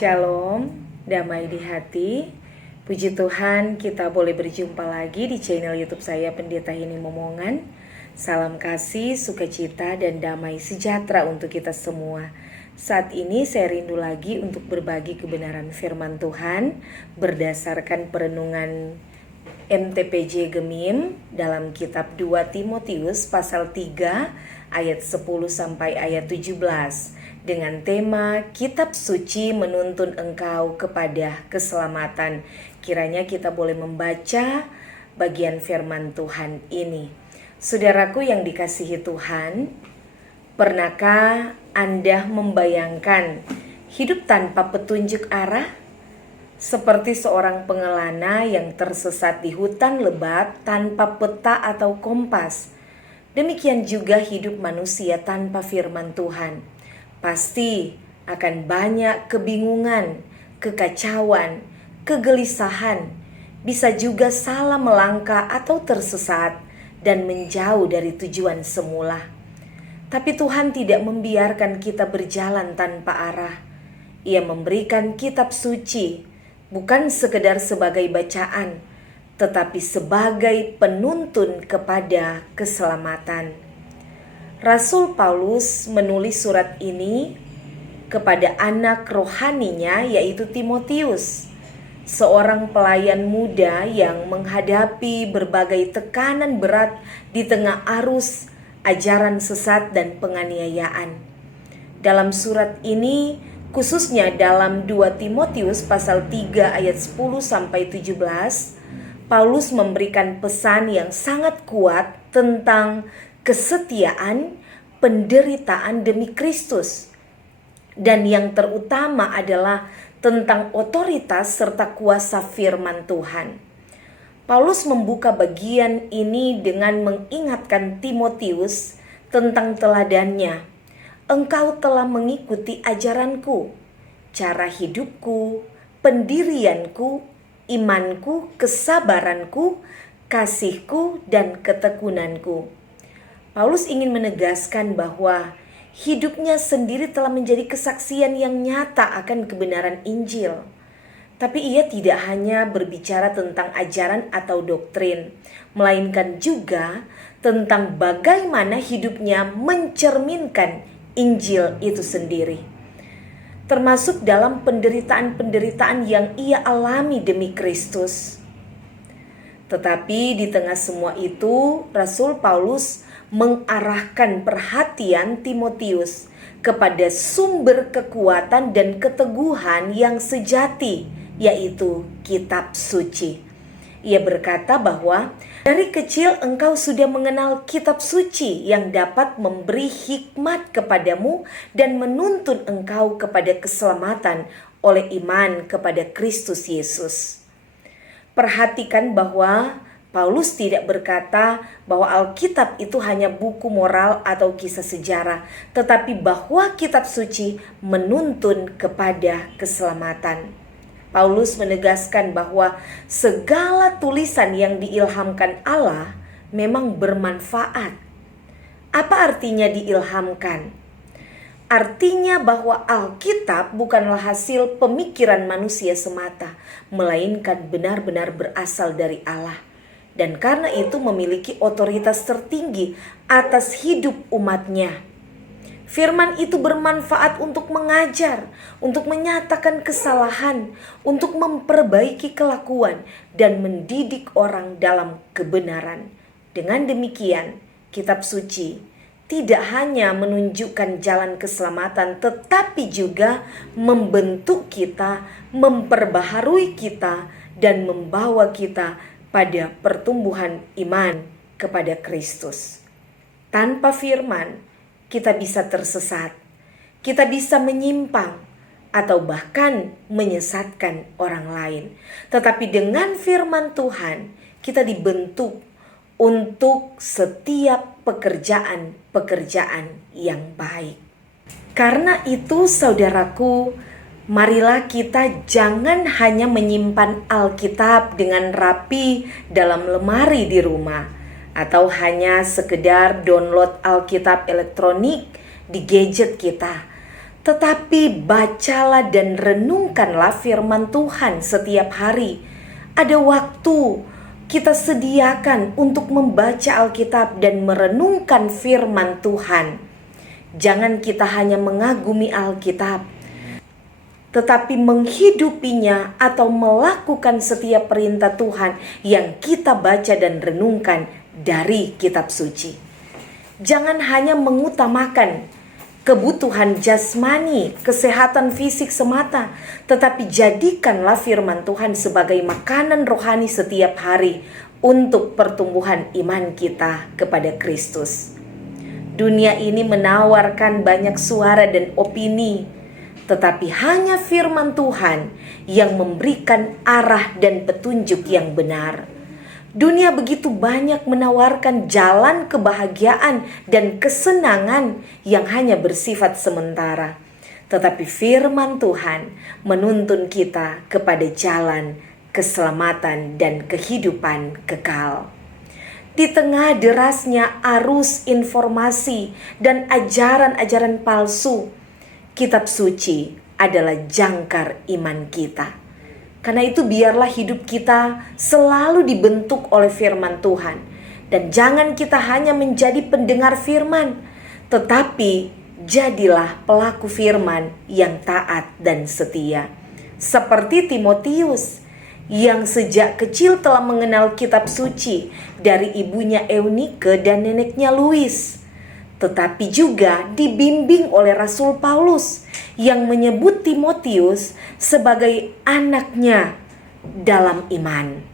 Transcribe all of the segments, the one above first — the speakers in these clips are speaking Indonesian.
Shalom, damai di hati. Puji Tuhan, kita boleh berjumpa lagi di channel YouTube saya, Pendeta Heni Momongan. Salam kasih, sukacita, dan damai sejahtera untuk kita semua. Saat ini saya rindu lagi untuk berbagi kebenaran firman Tuhan berdasarkan perenungan MTPJ Gemim dalam kitab 2 Timotius pasal 3 ayat 10 sampai ayat 17 dengan tema Kitab Suci menuntun engkau kepada keselamatan. Kiranya kita boleh membaca bagian firman Tuhan ini. Saudaraku yang dikasihi Tuhan, pernahkah Anda membayangkan hidup tanpa petunjuk arah? Seperti seorang pengelana yang tersesat di hutan lebat tanpa peta atau kompas. Demikian juga hidup manusia tanpa firman Tuhan. Pasti akan banyak kebingungan, kekacauan, kegelisahan, bisa juga salah melangkah atau tersesat dan menjauh dari tujuan semula. Tapi Tuhan tidak membiarkan kita berjalan tanpa arah. Ia memberikan kitab suci bukan sekedar sebagai bacaan, tetapi sebagai penuntun kepada keselamatan. Rasul Paulus menulis surat ini kepada anak rohaninya, yaitu Timotius, seorang pelayan muda yang menghadapi berbagai tekanan berat di tengah arus ajaran sesat dan penganiayaan. Dalam surat ini, khususnya dalam 2 Timotius pasal 3 ayat 10 sampai 17, Paulus memberikan pesan yang sangat kuat tentang kesetiaan, penderitaan demi Kristus. Dan yang terutama adalah tentang otoritas serta kuasa firman Tuhan. Paulus membuka bagian ini dengan mengingatkan Timotius tentang teladannya. Engkau telah mengikuti ajaranku, cara hidupku, pendirianku, imanku, kesabaranku, kasihku, dan ketekunanku. Paulus ingin menegaskan bahwa hidupnya sendiri telah menjadi kesaksian yang nyata akan kebenaran Injil. Tapi ia tidak hanya berbicara tentang ajaran atau doktrin, melainkan juga tentang bagaimana hidupnya mencerminkan Injil itu sendiri. Termasuk dalam penderitaan-penderitaan yang ia alami demi Kristus. Tetapi di tengah semua itu, Rasul Paulus mengarahkan perhatian Timotius kepada sumber kekuatan dan keteguhan yang sejati, yaitu kitab suci. Ia berkata bahwa dari kecil engkau sudah mengenal kitab suci yang dapat memberi hikmat kepadamu dan menuntun engkau kepada keselamatan oleh iman kepada Kristus Yesus. Perhatikan bahwa Paulus tidak berkata bahwa Alkitab itu hanya buku moral atau kisah sejarah, tetapi bahwa kitab suci menuntun kepada keselamatan. Paulus menegaskan bahwa segala tulisan yang diilhamkan Allah memang bermanfaat. Apa artinya diilhamkan? Artinya bahwa Alkitab bukanlah hasil pemikiran manusia semata, melainkan benar-benar berasal dari Allah. Dan karena itu memiliki otoritas tertinggi atas hidup umatnya. Firman itu bermanfaat untuk mengajar, untuk menyatakan kesalahan, untuk memperbaiki kelakuan, dan mendidik orang dalam kebenaran. Dengan demikian, kitab suci tidak hanya menunjukkan jalan keselamatan, tetapi juga membentuk kita, memperbaharui kita, dan membawa kita pada pertumbuhan iman kepada Kristus. Tanpa firman, kita bisa tersesat, kita bisa menyimpang, atau bahkan menyesatkan orang lain. Tetapi dengan firman Tuhan, kita dibentuk untuk setiap pekerjaan-pekerjaan yang baik. Karena itu, saudaraku, marilah kita jangan hanya menyimpan Alkitab dengan rapi dalam lemari di rumah, atau hanya sekedar download Alkitab elektronik di gadget kita. Tetapi bacalah dan renungkanlah firman Tuhan setiap hari. Ada waktu kita sediakan untuk membaca Alkitab dan merenungkan firman Tuhan. Jangan kita hanya mengagumi Alkitab, tetapi menghidupinya atau melakukan setiap perintah Tuhan yang kita baca dan renungkan dari kitab suci. Jangan hanya mengutamakan kebutuhan jasmani, kesehatan fisik semata, tetapi jadikanlah firman Tuhan sebagai makanan rohani setiap hari untuk pertumbuhan iman kita kepada Kristus. Dunia ini menawarkan banyak suara dan opini, tetapi hanya firman Tuhan yang memberikan arah dan petunjuk yang benar. Dunia begitu banyak menawarkan jalan kebahagiaan dan kesenangan yang hanya bersifat sementara. Tetapi firman Tuhan menuntun kita kepada jalan keselamatan dan kehidupan kekal. Di tengah derasnya arus informasi dan ajaran-ajaran palsu, kitab suci adalah jangkar iman kita. Karena itu biarlah hidup kita selalu dibentuk oleh firman Tuhan. Dan jangan kita hanya menjadi pendengar firman, tetapi jadilah pelaku firman yang taat dan setia. Seperti Timotius yang sejak kecil telah mengenal kitab suci dari ibunya Eunike dan neneknya Lois. Tetapi juga dibimbing oleh Rasul Paulus yang menyebut Timotius sebagai anaknya dalam iman.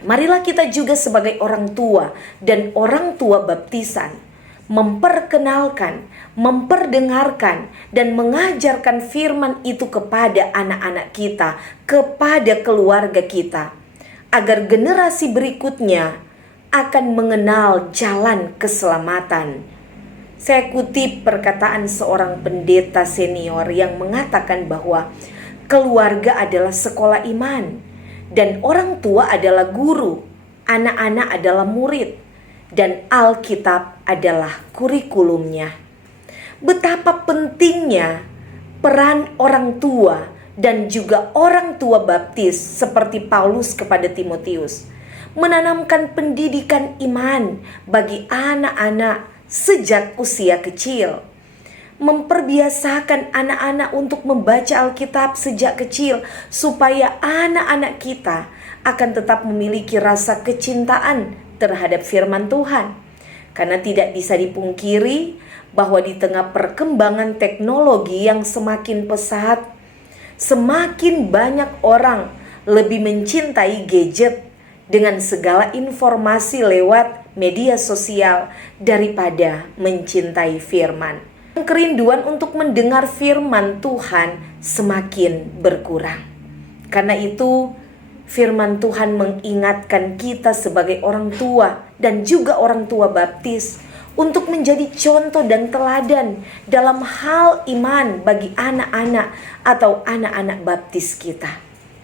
Marilah kita juga sebagai orang tua dan orang tua baptisan memperkenalkan, memperdengarkan, dan mengajarkan firman itu kepada anak-anak kita, kepada keluarga kita, agar generasi berikutnya akan mengenal jalan keselamatan. Saya kutip perkataan seorang pendeta senior yang mengatakan bahwa keluarga adalah sekolah iman, dan orang tua adalah guru, anak-anak adalah murid, dan Alkitab adalah kurikulumnya. Betapa pentingnya peran orang tua dan juga orang tua baptis seperti Paulus kepada Timotius, menanamkan pendidikan iman bagi anak-anak sejak usia kecil, memperbiasakan anak-anak untuk membaca Alkitab sejak kecil, supaya anak-anak kita akan tetap memiliki rasa kecintaan terhadap firman Tuhan. Karena tidak bisa dipungkiri bahwa di tengah perkembangan teknologi yang semakin pesat, semakin banyak orang lebih mencintai gadget dengan segala informasi lewat media sosial daripada mencintai firman. Kerinduan untuk mendengar firman Tuhan semakin berkurang. Karena itu firman Tuhan mengingatkan kita sebagai orang tua dan juga orang tua baptis untuk menjadi contoh dan teladan dalam hal iman bagi anak-anak atau anak-anak baptis kita.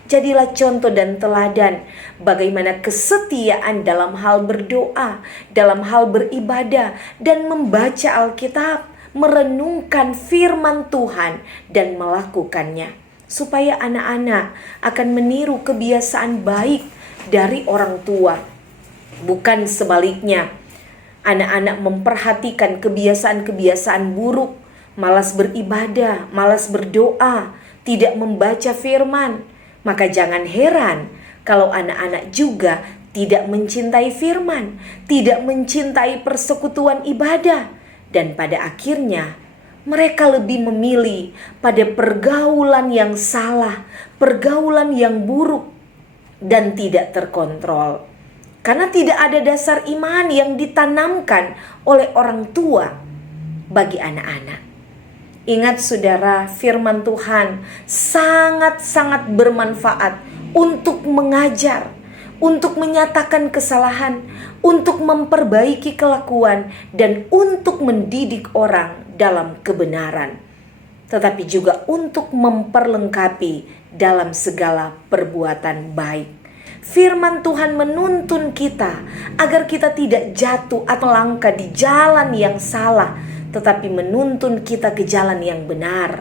Jadilah contoh dan teladan bagaimana kesetiaan dalam hal berdoa, dalam hal beribadah, dan membaca Alkitab, merenungkan firman Tuhan dan melakukannya. Supaya anak-anak akan meniru kebiasaan baik dari orang tua. Bukan sebaliknya, anak-anak memperhatikan kebiasaan-kebiasaan buruk, malas beribadah, malas berdoa, tidak membaca firman. Maka jangan heran kalau anak-anak juga tidak mencintai firman, tidak mencintai persekutuan ibadah, dan pada akhirnya mereka lebih memilih pada pergaulan yang salah, pergaulan yang buruk, dan tidak terkontrol. Karena tidak ada dasar iman yang ditanamkan oleh orang tua bagi anak-anak. Ingat saudara, firman Tuhan sangat-sangat bermanfaat untuk mengajar, untuk menyatakan kesalahan, untuk memperbaiki kelakuan, dan untuk mendidik orang dalam kebenaran, tetapi juga untuk memperlengkapi dalam segala perbuatan baik. Firman Tuhan menuntun kita agar kita tidak jatuh atau melangkah di jalan yang salah, tetapi menuntun kita ke jalan yang benar.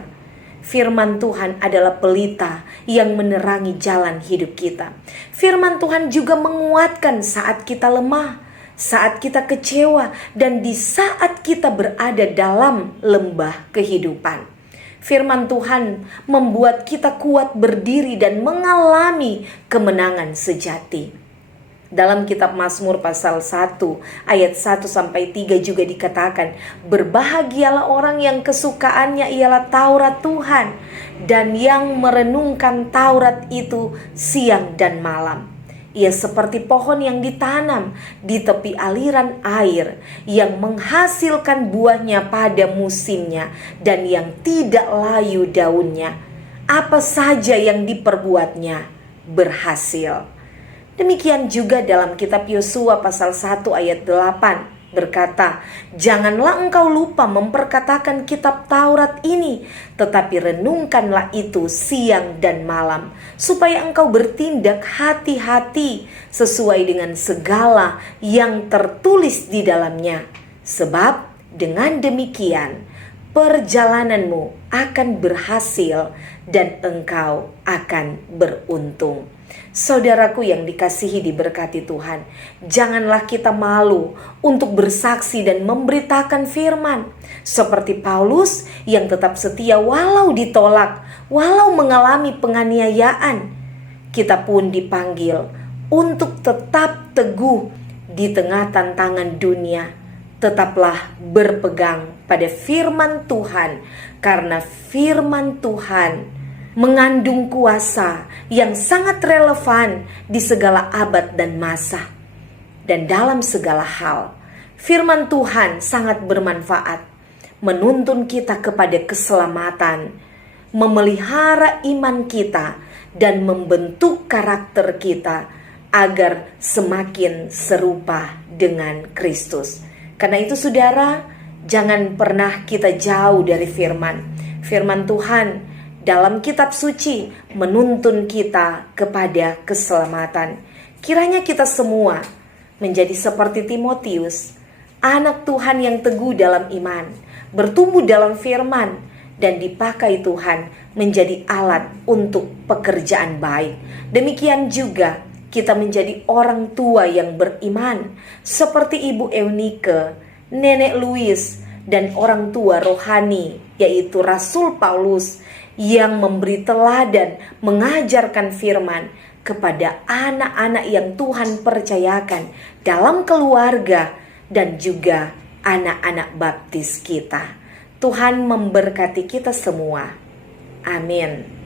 Firman Tuhan adalah pelita yang menerangi jalan hidup kita. Firman Tuhan juga menguatkan saat kita lemah, saat kita kecewa, dan di saat kita berada dalam lembah kehidupan. Firman Tuhan membuat kita kuat berdiri dan mengalami kemenangan sejati. Dalam kitab Mazmur pasal 1 ayat 1-3 juga dikatakan, berbahagialah orang yang kesukaannya ialah Taurat Tuhan dan yang merenungkan Taurat itu siang dan malam. Ia seperti pohon yang ditanam di tepi aliran air, yang menghasilkan buahnya pada musimnya dan yang tidak layu daunnya. Apa saja yang diperbuatnya berhasil. Demikian juga dalam kitab Yosua pasal 1 ayat 8 berkata, janganlah engkau lupa memperkatakan kitab Taurat ini, tetapi renungkanlah itu siang dan malam, supaya engkau bertindak hati-hati sesuai dengan segala yang tertulis di dalamnya. Sebab dengan demikian perjalananmu akan berhasil dan engkau akan beruntung. Saudaraku yang dikasihi diberkati Tuhan, janganlah kita malu untuk bersaksi dan memberitakan firman. Seperti Paulus yang tetap setia walau ditolak, walau mengalami penganiayaan. Kita pun dipanggil untuk tetap teguh di tengah tantangan dunia. Tetaplah berpegang pada firman Tuhan, karena firman Tuhan mengandung kuasa yang sangat relevan di segala abad dan masa. Dan dalam segala hal, firman Tuhan sangat bermanfaat, menuntun kita kepada keselamatan, memelihara iman kita, dan membentuk karakter kita agar semakin serupa dengan Kristus. Karena itu saudara, jangan pernah kita jauh dari firman. Firman Tuhan dalam kitab suci menuntun kita kepada keselamatan. Kiranya kita semua menjadi seperti Timotius, anak Tuhan yang teguh dalam iman, bertumbuh dalam firman, dan dipakai Tuhan menjadi alat untuk pekerjaan baik. Demikian juga kita menjadi orang tua yang beriman, seperti Ibu Eunike, Nenek Louis, dan orang tua rohani, yaitu Rasul Paulus, yang memberi teladan mengajarkan firman kepada anak-anak yang Tuhan percayakan dalam keluarga dan juga anak-anak baptis kita. Tuhan memberkati kita semua. Amin.